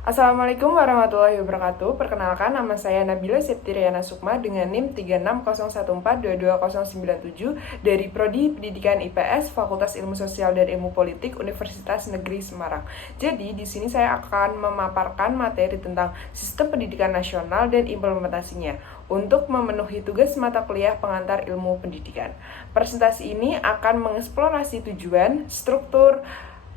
Assalamualaikum warahmatullahi wabarakatuh. Perkenalkan, nama saya Nabila Septiriana Sukma dengan NIM 3601422097 dari Prodi Pendidikan IPS Fakultas Ilmu Sosial dan Ilmu Politik Universitas Negeri Semarang. Jadi, di sini saya akan memaparkan materi tentang sistem pendidikan nasional dan implementasinya untuk memenuhi tugas mata kuliah pengantar ilmu pendidikan. Presentasi ini akan mengeksplorasi tujuan, struktur,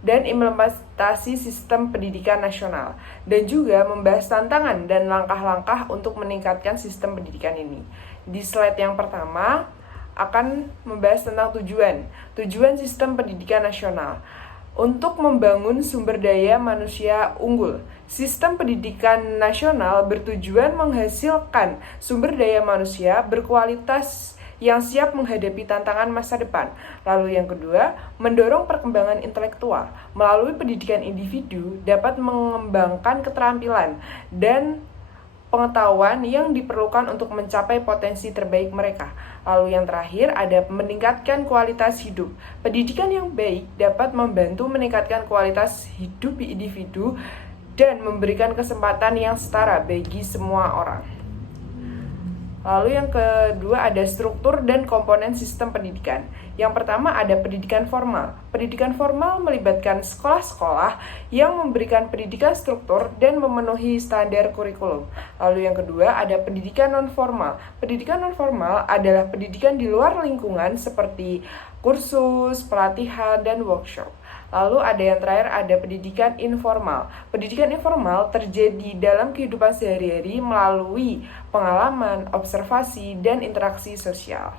dan implementasi sistem pendidikan nasional, dan juga membahas tantangan dan langkah-langkah untuk meningkatkan sistem pendidikan ini. Di slide yang pertama akan membahas tentang tujuan sistem pendidikan nasional. Untuk membangun sumber daya manusia unggul, sistem pendidikan nasional bertujuan menghasilkan sumber daya manusia berkualitas yang siap menghadapi tantangan masa depan. Lalu yang kedua, mendorong perkembangan intelektual. Melalui pendidikan individu dapat mengembangkan keterampilan dan pengetahuan yang diperlukan untuk mencapai potensi terbaik mereka. Lalu yang terakhir ada meningkatkan kualitas hidup. Pendidikan yang baik dapat membantu meningkatkan kualitas hidup individu dan memberikan kesempatan yang setara bagi semua orang. Lalu yang kedua ada struktur dan komponen sistem pendidikan. Yang pertama ada pendidikan formal. Pendidikan formal melibatkan sekolah-sekolah yang memberikan pendidikan struktur dan memenuhi standar kurikulum. Lalu yang kedua ada pendidikan non-formal. Pendidikan non-formal adalah pendidikan di luar lingkungan seperti kursus, pelatihan, dan workshop. Lalu ada yang terakhir, ada pendidikan informal. Pendidikan informal terjadi dalam kehidupan sehari-hari melalui pengalaman, observasi, dan interaksi sosial.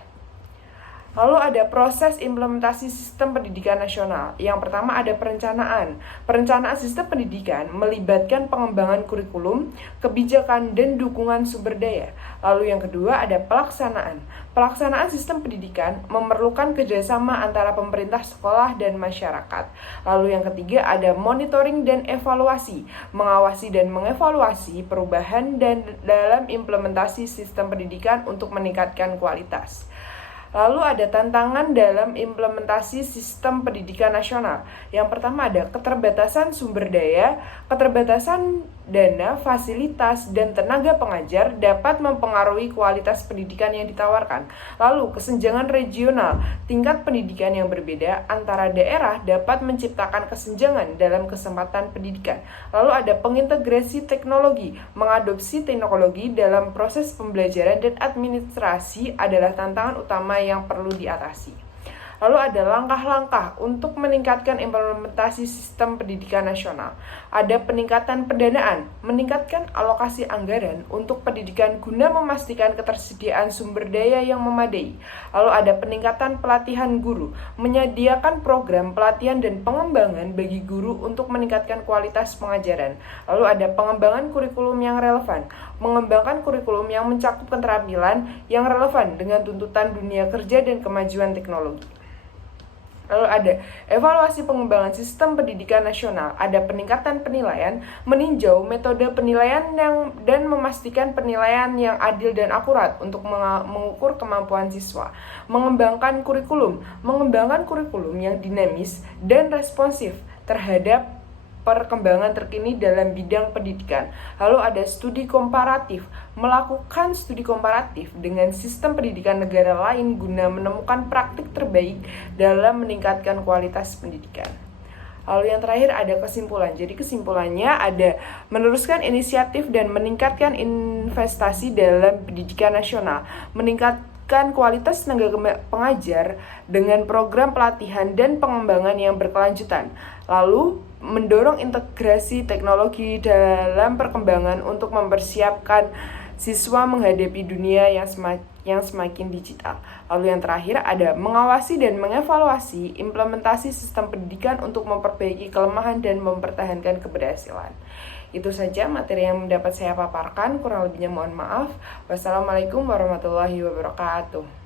Lalu ada proses implementasi sistem pendidikan nasional. Yang pertama ada perencanaan. Perencanaan sistem pendidikan melibatkan pengembangan kurikulum, kebijakan, dan dukungan sumber daya. Lalu yang kedua ada pelaksanaan. Pelaksanaan sistem pendidikan memerlukan kerjasama antara pemerintah, sekolah, dan masyarakat. Lalu yang ketiga ada monitoring dan evaluasi. Mengawasi dan mengevaluasi perubahan dan dalam implementasi sistem pendidikan untuk meningkatkan kualitas. Lalu ada tantangan dalam implementasi sistem pendidikan nasional. Yang pertama ada keterbatasan sumber daya, keterbatasan dana, fasilitas, dan tenaga pengajar dapat mempengaruhi kualitas pendidikan yang ditawarkan. Lalu kesenjangan regional, tingkat pendidikan yang berbeda antara daerah dapat menciptakan kesenjangan dalam kesempatan pendidikan. Lalu ada pengintegrasi teknologi, mengadopsi teknologi dalam proses pembelajaran dan administrasi adalah tantangan utama yang perlu diatasi. Lalu ada langkah-langkah untuk meningkatkan implementasi sistem pendidikan nasional. Ada peningkatan pendanaan, meningkatkan alokasi anggaran untuk pendidikan guna memastikan ketersediaan sumber daya yang memadai. Lalu ada peningkatan pelatihan guru, menyediakan program pelatihan dan pengembangan bagi guru untuk meningkatkan kualitas pengajaran. Lalu ada pengembangan kurikulum yang relevan, mengembangkan kurikulum yang mencakup keterampilan yang relevan dengan tuntutan dunia kerja dan kemajuan teknologi. Lalu ada evaluasi pengembangan sistem pendidikan nasional, ada peningkatan penilaian, meninjau metode penilaian dan memastikan penilaian yang adil dan akurat untuk mengukur kemampuan siswa, mengembangkan kurikulum yang dinamis dan responsif terhadap perkembangan terkini dalam bidang pendidikan. Lalu ada studi komparatif, melakukan studi komparatif dengan sistem pendidikan negara lain guna menemukan praktik terbaik dalam meningkatkan kualitas pendidikan. Lalu yang terakhir ada kesimpulan. Jadi kesimpulannya ada meneruskan inisiatif dan meningkatkan investasi dalam pendidikan nasional, meningkatkan kualitas tenaga pengajar dengan program pelatihan dan pengembangan yang berkelanjutan. Lalu mendorong integrasi teknologi dalam perkembangan untuk mempersiapkan siswa menghadapi dunia yang semakin digital. Lalu yang terakhir ada mengawasi dan mengevaluasi implementasi sistem pendidikan untuk memperbaiki kelemahan dan mempertahankan keberhasilan. Itu saja materi yang dapat saya paparkan, kurang lebihnya mohon maaf. Wassalamualaikum warahmatullahi wabarakatuh.